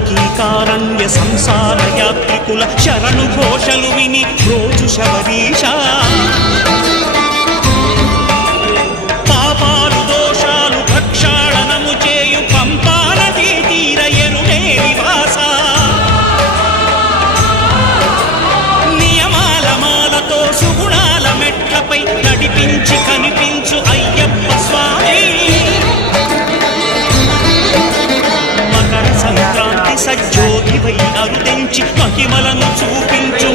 పులకీకారణ్య సంసార యాత్రికుల శరణు ఘోషలు విని రోజు శబరీష పాపాలు దోషాలు ప్రక్షాళనము చేయు పంపానదీ తీర ఎరుడే నివాస నియమాల మాలతో సుగుణాల మెట్లపై నడిపించి కనిపించు అయ్యప్ప స్వామి సంక్రాంతి సజ్జోతివై అరుదించి మహిమలను చూపించు